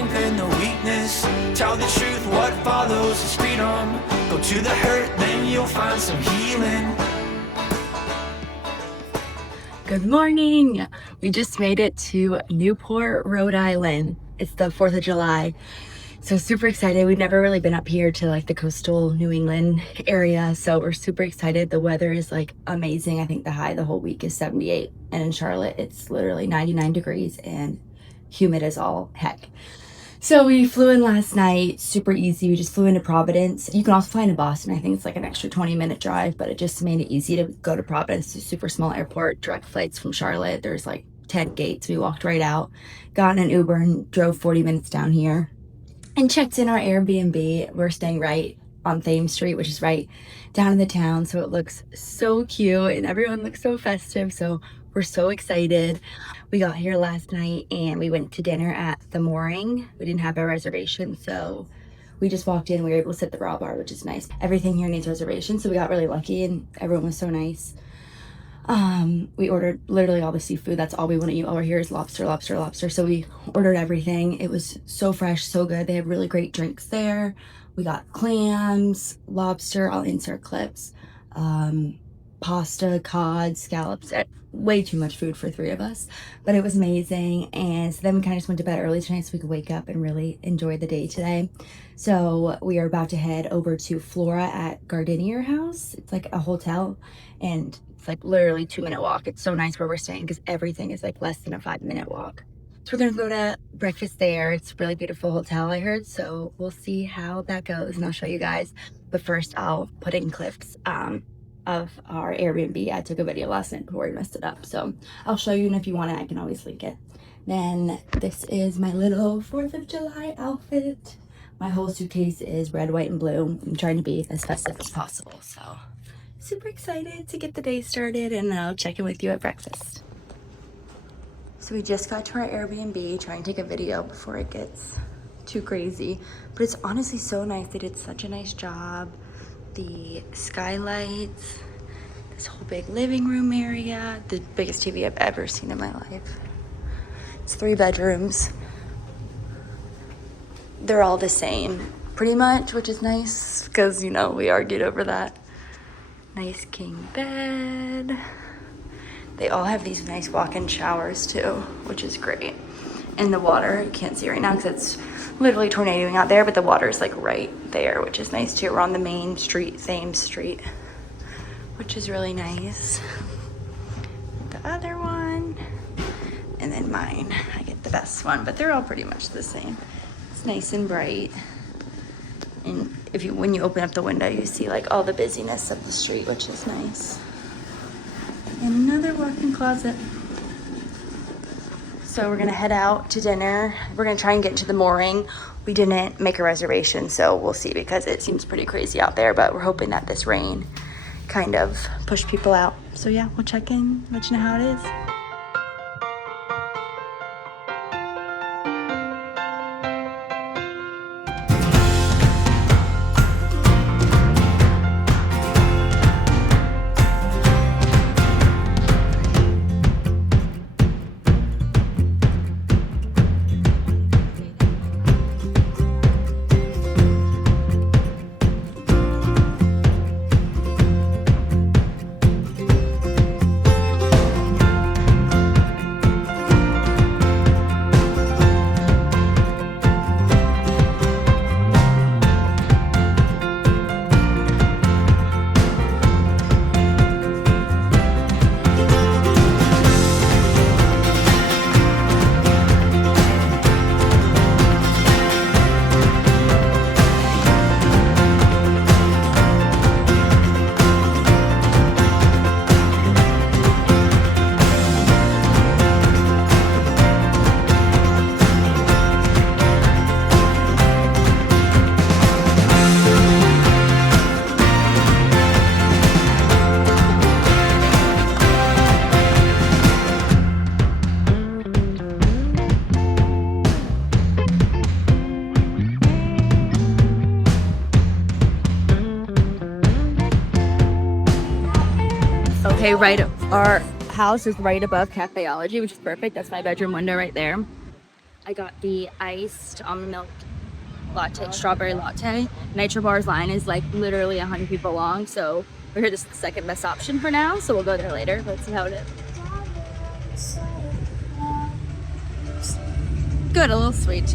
strength and the weakness. Tell the truth, what follows is freedom. Go to the hurt, then you'll find some healing. Good morning! We just made it to Newport, Rhode Island. It's the 4th of July. So super excited. We've never really been up here to like the coastal New England area. So we're super excited. The weather is like amazing. I think the high the whole week is 78. And in Charlotte, it's literally 99 degrees and humid as all heck. So we flew in last night, super easy. We just flew into Providence. You can also fly into Boston. I think it's like an extra 20-minute drive, but it just made it easy to go to Providence. It's a super small airport, direct flights from Charlotte. There's like 10 gates. We walked right out, got in an Uber and drove 40 minutes down here and checked in our Airbnb. We're staying right on Thames Street, which is right down in the town. So it looks so cute and everyone looks so festive. So we're so excited. We got here last night and we went to dinner at the Mooring. We didn't have a reservation, so we just walked in. We were able to sit at the Raw Bar, which is nice. Everything here needs reservations, so we got really lucky and everyone was so nice. We ordered literally all the seafood. That's all we want to eat. All we're here is lobster, lobster, lobster. So we ordered everything. It was so fresh, so good. They have really great drinks there. We got clams, lobster, I'll insert clips, pasta, cod, scallops. Way too much food for 3 of us, but it was amazing. And so then we kind of just went to bed early tonight so we could wake up and really enjoy the day today. So we are about to head over to Flora at Gardenier House. It's like a hotel and it's like literally 2-minute walk. It's so nice where we're staying because everything is like less than a 5-minute walk. So we're gonna go to breakfast there. It's a really beautiful hotel, I heard, so we'll see how that goes and I'll show you guys. But first I'll put in clips of our Airbnb. I took a video last night before we messed it up, so I'll show you, and if you want it I can always link it. Then this is my little 4th of July outfit. My whole suitcase is red, white, and blue. I'm trying to be as festive as possible, so super excited to get the day started, and I'll check in with you at breakfast. So we just got to our Airbnb, trying to take a video before it gets too crazy, but it's honestly so nice. They did such a nice job. The skylights, this whole big living room area, the biggest TV I've ever seen in my life. It's 3 bedrooms. They're all the same pretty much, which is nice because, you know, we argued over that. Nice king bed. They all have these nice walk-in showers too, which is great. And the water, you can't see right now because it's literally tornadoing out there, but the water is like right there, which is nice too. We're on the main street, Thames Street, which is really nice. The other one, and then mine. I get the best one, but they're all pretty much the same. It's nice and bright. And when you open up the window, you see like all the busyness of the street, which is nice. And another walk-in closet. So we're gonna head out to dinner. We're gonna try and get to the Mooring. We didn't make a reservation, so we'll see because it seems pretty crazy out there, but we're hoping that this rain kind of pushed people out. So yeah, we'll check in, let you know how it is. Okay, our house is right above Cafeology, which is perfect. That's my bedroom window right there. I got the iced almond milk latte, strawberry latte. Nitro Bar's line is like literally 100 people long, so we heard this is the second best option for now, so we'll go there later. Let's see how it is. Good, a little sweet.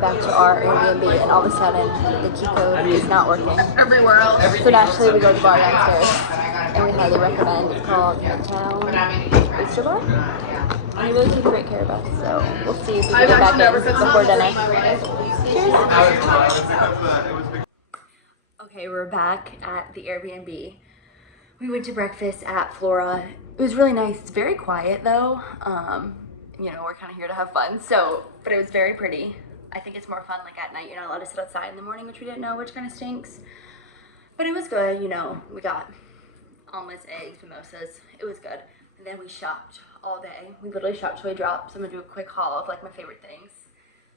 Back to our Airbnb, and all of a sudden the key code is not working everywhere else. So naturally we go to the bar downstairs, and we highly recommend. It's called Lobster Bar. And you really take great care of us, so we'll see if we can get back in before dinner. Cheers. Okay, we're back at the Airbnb. We went to breakfast at Flora. It was really nice. It's very quiet though. You know, we're kind of here to have fun, but it was very pretty. I think it's more fun like at night. You're not allowed to sit outside in the morning, which we didn't know, which kind of stinks. But it was good, you know. We got omelets, eggs, mimosas. It was good. And then we shopped all day. We literally shopped till we dropped. So I'm gonna do a quick haul of like my favorite things.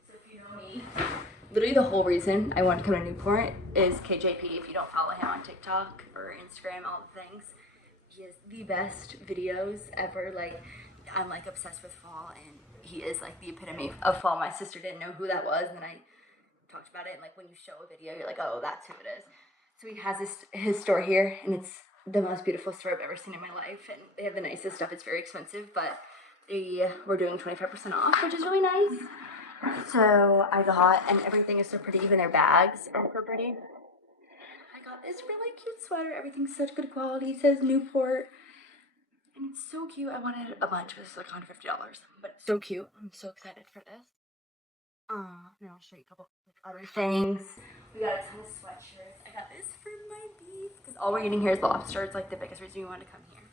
So if you know me, literally the whole reason I wanted to come to Newport is KJP. If you don't follow him on TikTok or Instagram, all the things, he has the best videos ever. Like, I'm like obsessed with fall, and he is like the epitome of fall. My sister didn't know who that was, and then I talked about it, and like when you show a video, you're like, oh, that's who it is. So he has his store here, and it's the most beautiful store I've ever seen in my life, and they have the nicest stuff. It's very expensive, but they were doing 25% off, which is really nice. So I got, and everything is so pretty, even their bags are so pretty. I got this really cute sweater. Everything's such good quality. It says Newport. And it's so cute. I wanted a bunch. It was like $150, but it's so cute. I'm so excited for this. And I'll show you a couple of other things. We got a ton of sweatshirts. I got this for my beef because all we're eating here is lobster. It's like the biggest reason we wanted to come here.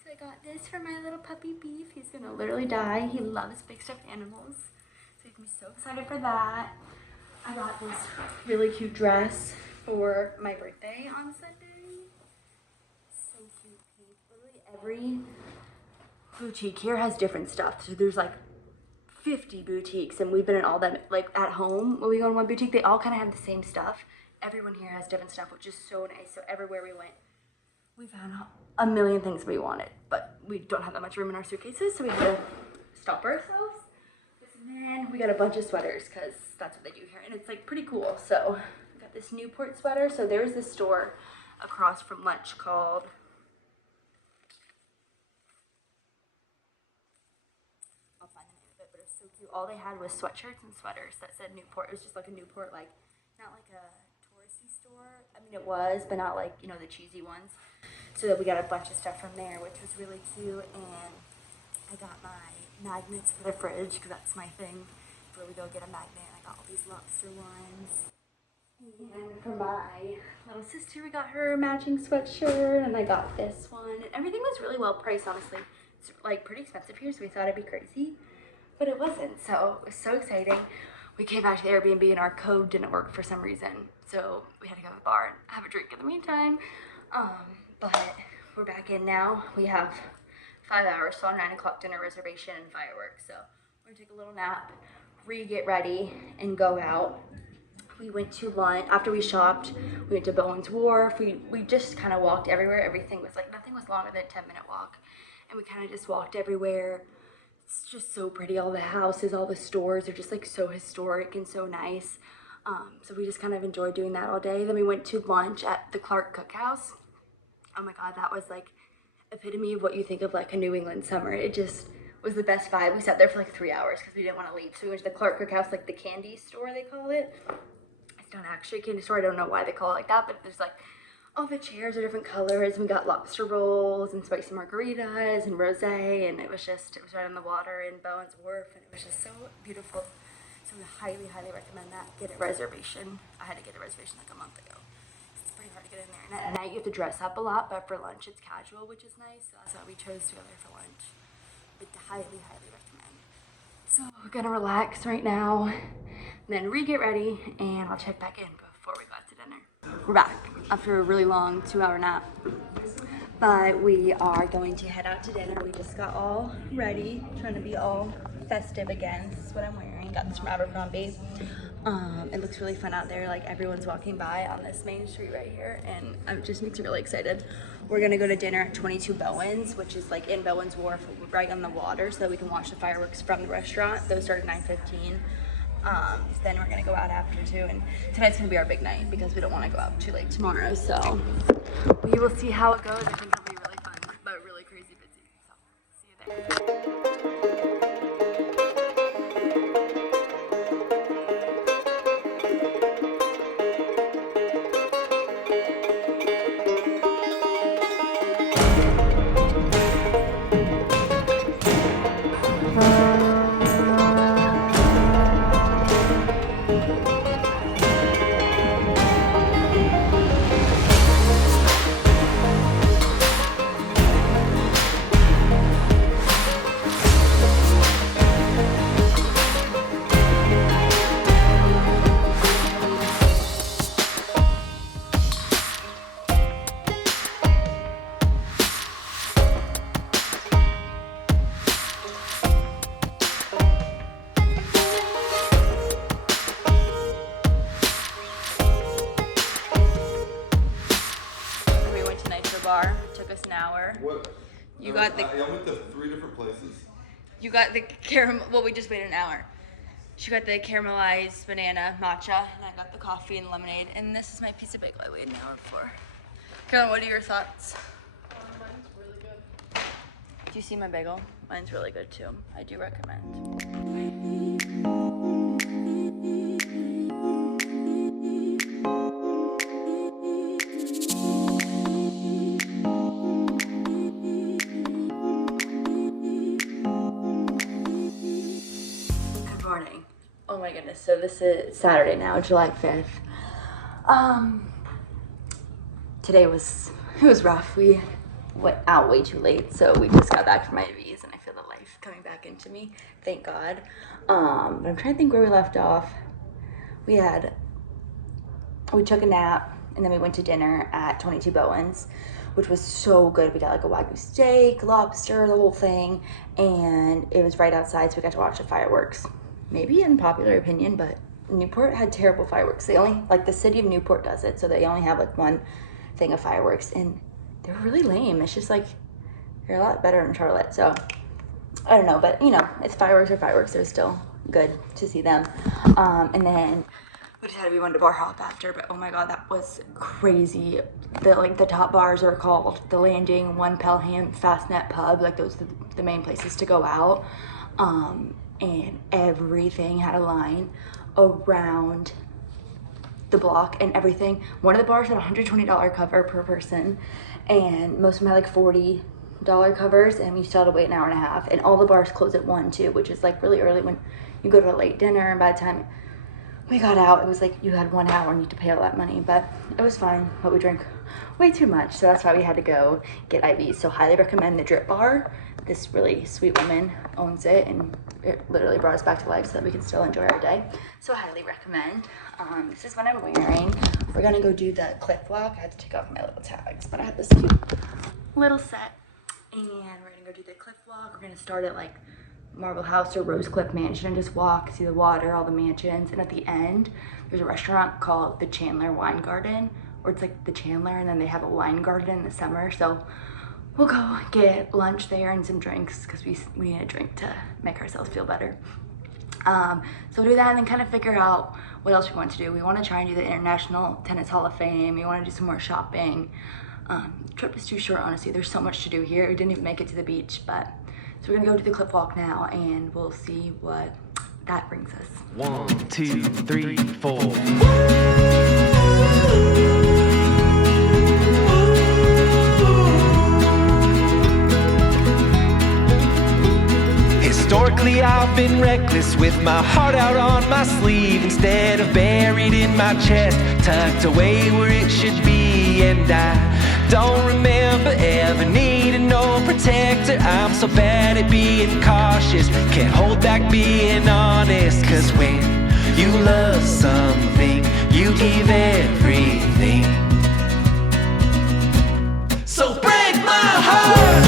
So I got this for my little puppy beef. He's gonna literally die. He loves big stuffed animals. So I'm so excited for that. I got this really cute dress for my birthday on Sunday. Every boutique here has different stuff. So there's like 50 boutiques, and we've been in all them. Like at home, when we go in one boutique, they all kind of have the same stuff. Everyone here has different stuff, which is so nice. So everywhere we went, we found a million things we wanted, but we don't have that much room in our suitcases, so we had to stop ourselves. And then we got a bunch of sweaters because that's what they do here, and it's like pretty cool. So I got this Newport sweater. So there's this store across from lunch called, I'll find the name of it, but it's so cute. All they had was sweatshirts and sweaters that said Newport. It was just like a Newport, like not like a touristy store. I mean, it was, but not like, you know, the cheesy ones. So that we got a bunch of stuff from there, which was really cute. And I got my magnets for the fridge because that's my thing. Where we go get a magnet. I got all these lobster ones. And for my little sister, we got her a matching sweatshirt, and I got this one. And everything was really well priced, honestly. It's like pretty expensive here, so we thought it'd be crazy, but it wasn't. So it was so exciting. We came back to the Airbnb and our code didn't work for some reason, so we had to go to the bar and have a drink in the meantime. But we're back in now. We have 5 hours, so 9 o'clock dinner reservation and fireworks. So we're gonna take a little nap, get ready, and go out we went to lunch. After we shopped, we went to Bowen's Wharf. We just kind of walked everywhere. Everything was like, nothing was longer than a 10-minute walk. And we kind of just walked everywhere. It's just so pretty. All the houses, all the stores are just like so historic and so nice. So we just kind of enjoyed doing that all day. Then we went to lunch at the Clarke Cooke House. Oh my God, that was like epitome of what you think of like a New England summer. It just was the best vibe. We sat there for like 3 hours because we didn't want to leave. So we went to the Clarke Cooke House, like the candy store they call it. It's not actually a candy store. I don't know why they call it like that, but there's like all the chairs are different colors. And we got lobster rolls and spicy margaritas and rosé, and it was right on the water in Bowen's Wharf, and it was just so beautiful. So we highly, highly recommend that. Get a reservation. I had to get a reservation like a month ago. It's pretty hard to get in there. And at night you have to dress up a lot, but for lunch it's casual, which is nice. So that's why we chose to go there for lunch. But highly, highly recommend. So we're gonna relax right now, and then get ready, and I'll check back in before we go out to dinner. We're back after a really long 2-hour nap, but we are going to head out to dinner. We just got all ready, trying to be all festive again. This is what I'm wearing. Got this from Abercrombie. It looks really fun out there. Like everyone's walking by on this main street right here, and it just makes me really excited. We're gonna go to dinner at 22 Bowen's, which is like in Bowen's Wharf, right on the water, so that we can watch the fireworks from the restaurant. Those start at 9:15. Then we're gonna go out after too, and tonight's gonna be our big night because we don't want to go out too late tomorrow. So we will see how it goes. I think it'll be really fun, but really crazy busy. So see you there. Bar. It took us an hour. What? You got the. I went to 3 different places. You got the caramel. Well, we just waited an hour. She got the caramelized banana matcha, and I got the coffee and lemonade. And this is my piece of bagel I waited an hour for. Carolyn, what are your thoughts? Mine's really good. Do you see my bagel? Mine's really good too. I do recommend. Oh my goodness, so this is Saturday now, July 5th. Today it was rough. We went out way too late, so we just got back from IVs, and I feel the life coming back into me, thank God. But I'm trying to think where we left off. We took a nap, and then we went to dinner at 22 Bowen's, which was so good. We got like a Wagyu steak, lobster, the whole thing, and it was right outside, so we got to watch the fireworks. Maybe unpopular opinion, but Newport had terrible fireworks. They only, like the city of Newport does it, so they only have like one thing of fireworks, and they're really lame. It's just like, they're a lot better in Charlotte, so I don't know, but you know, it's fireworks or fireworks. They're still good to see them. And then we decided we wanted to bar hop after, but oh my God, that was crazy. The top bars are called The Landing, One Pelham, Fastnet Pub, like those are the main places to go out. And everything had a line around the block and everything. One of the bars had a $120 cover per person, and most of them had like $40 covers, and we still had to wait an hour and a half. And all the bars close at 1 too, which is like really early when you go to a late dinner, and by the time we got out, it was like you had 1 hour and you had to pay all that money, but it was fine. But we drank way too much, so that's why we had to go get IVs. So highly recommend the Drip Bar. This really sweet woman owns it, and it literally brought us back to life so that we can still enjoy our day. So highly recommend. This is what I'm wearing. We're gonna go do the cliff walk. I had to take off my little tags, but I have this cute little set, and we're gonna go do the cliff walk. We're gonna start at like Marble House or Rose Cliff Mansion and just walk, see the water, all the mansions. And at the end, there's a restaurant called the Chanler Wine Garden, or it's like the Chanler, and then they have a wine garden in the summer. So we'll go get lunch there and some drinks because we need a drink to make ourselves feel better. So we'll do that and then kind of figure out what else we want to do. We want to try and do the International Tennis Hall of Fame. We want to do some more shopping. Trip is too short, honestly. There's so much to do here. We didn't even make it to the beach, but so we're gonna go do the cliff walk now and we'll see what that brings us. 1, 2, 3, 4. Historically, I've been reckless with my heart out on my sleeve instead of buried in my chest, tucked away where it should be. And I don't remember ever needing no protector. I'm so bad at being cautious, can't hold back being honest. Cause when you love something, you give everything. So break my heart.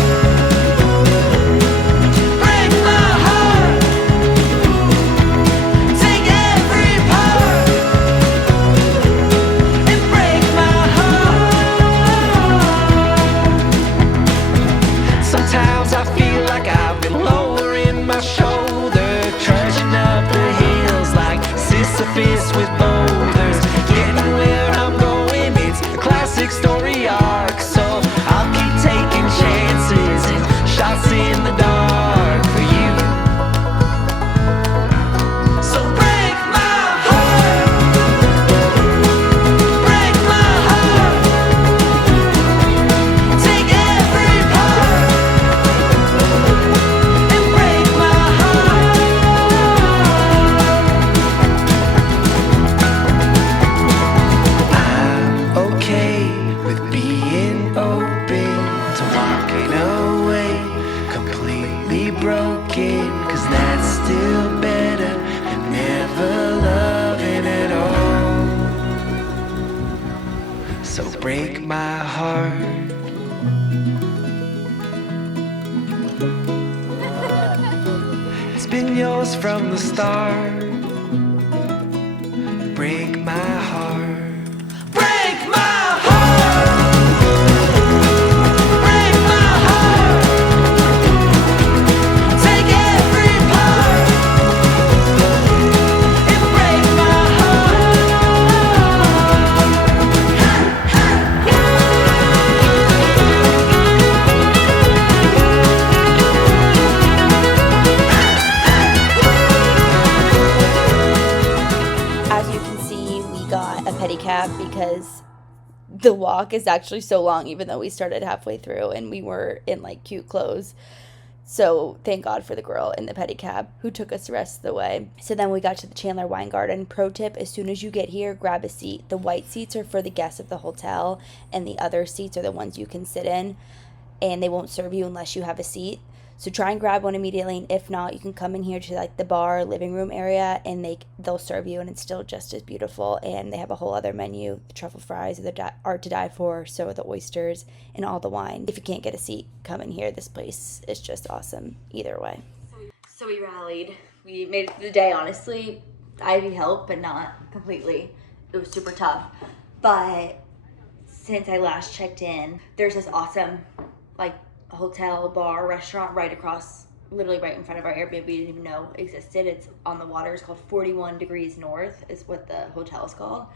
With boulders, getting where I'm going, it's a classic story arc. So I'll keep taking chances and shots in the dark for you. So break my heart, break my heart, take every part and break my heart. Break my heart. It's been yours from the start. Break my heart. Break my heart. Break my heart. Take every part and break my heart. Pedicab because the walk is actually so long, even though we started halfway through and we were in like cute clothes. So thank God for the girl in the pedicab who took us the rest of the way. So then we got to the Chanler Wine Garden. Pro tip, as soon as you get here, grab a seat. The white seats are for the guests of the hotel and the other seats are the ones you can sit in, and they won't serve you unless you have a seat. So try and grab one immediately, and if not, you can come in here to like the bar, living room area, and they'll serve you, and it's still just as beautiful. And they have a whole other menu. The truffle fries are to die for, so are the oysters and all the wine. If you can't get a seat, come in here. This place is just awesome either way. So we rallied. We made it through the day, honestly. Ivy helped, but not completely. It was super tough. But since I last checked in, there's this awesome like hotel, bar, restaurant right across, literally right in front of our Airbnb. We didn't even know existed. It's on the water. It's called 41 Degrees North is what the hotel is called.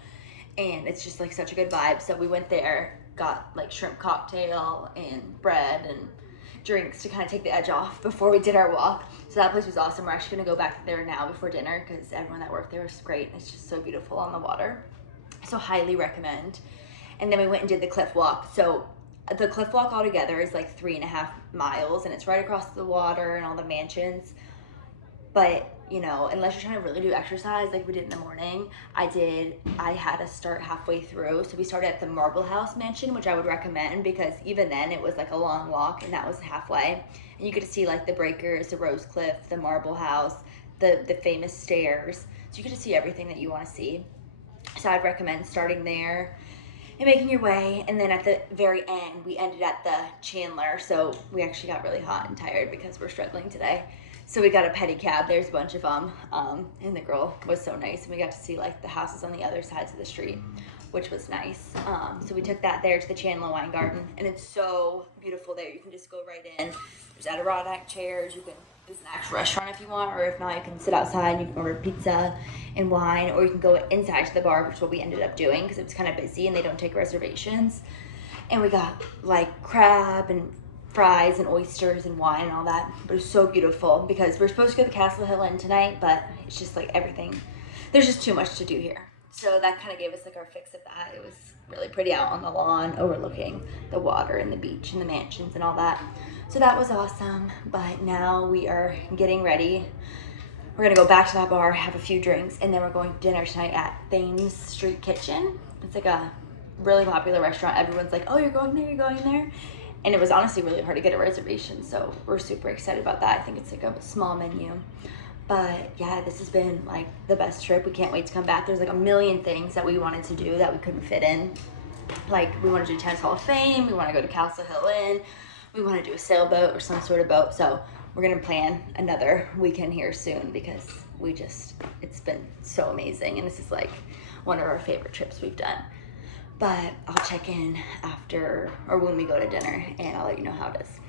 And it's just like such a good vibe. So we went there, got like shrimp cocktail and bread and drinks to kind of take the edge off before we did our walk. So that place was awesome. We're actually gonna go back there now before dinner because everyone that worked there was great. It's just so beautiful on the water. So highly recommend. And then we went and did the cliff walk. So the cliff walk altogether is like 3.5 miles, and it's right across the water and all the mansions. But you know, unless you're trying to really do exercise like we did in the morning, I had to start halfway through. So we started at the Marble House mansion, which I would recommend because even then it was like a long walk, and that was halfway. And you get to see like the breakers, the Rose Cliff, the Marble House, the famous stairs. So you get to see everything that you want to see. So I'd recommend starting there and making your way. And then at the very end, we ended at the Chanler. So we actually got really hot and tired because we're struggling today. So we got a pedicab. There's a bunch of them, and the girl was so nice. And we got to see like the houses on the other sides of the street, which was nice. So we took that there to the Chanler wine garden, and it's so beautiful there. You can just go right in. There's Adirondack chairs. There's an actual restaurant if you want, or if not, you can sit outside and you can order pizza and wine, or you can go inside to the bar, which is what we ended up doing because it was kind of busy and they don't take reservations. And we got like crab and fries and oysters and wine and all that. But it was so beautiful because we're supposed to go to the Castle Hill Inn tonight, but it's just like everything. There's just too much to do here. So that kind of gave us like our fix of that. It was really pretty out on the lawn overlooking the water and the beach and the mansions and all that. So that was awesome. But now we are getting ready. We're gonna go back to that bar, have a few drinks, and then we're going to dinner tonight at Thames Street Kitchen. It's like a really popular restaurant. Everyone's like, oh, you're going there, you're going there. And it was honestly really hard to get a reservation. So we're super excited about that. I think it's like a small menu. But yeah, this has been like the best trip. We can't wait to come back. There's like a million things that we wanted to do that we couldn't fit in. Like we want to do Tennis Hall of Fame. We want to go to Castle Hill Inn. We want to do a sailboat or some sort of boat. So we're going to plan another weekend here soon because it's been so amazing. And this is like one of our favorite trips we've done. But I'll check in after or when we go to dinner and I'll let you know how it is.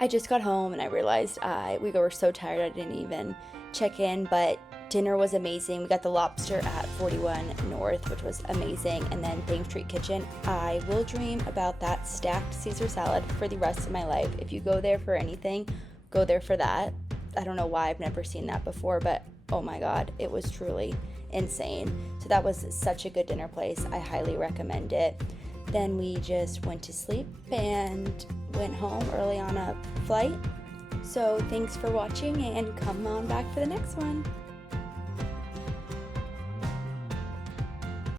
I just got home and I realized we were so tired I didn't even check in, but dinner was amazing. We got the Lobster at 41 North, which was amazing, and then Thames Street Kitchen. I will dream about that stacked Caesar salad for the rest of my life. If you go there for anything, go there for that. I don't know why I've never seen that before, but oh my God, it was truly insane. So that was such a good dinner place. I highly recommend it. Then we just went to sleep and went home early on a flight. So thanks for watching and come on back for the next one.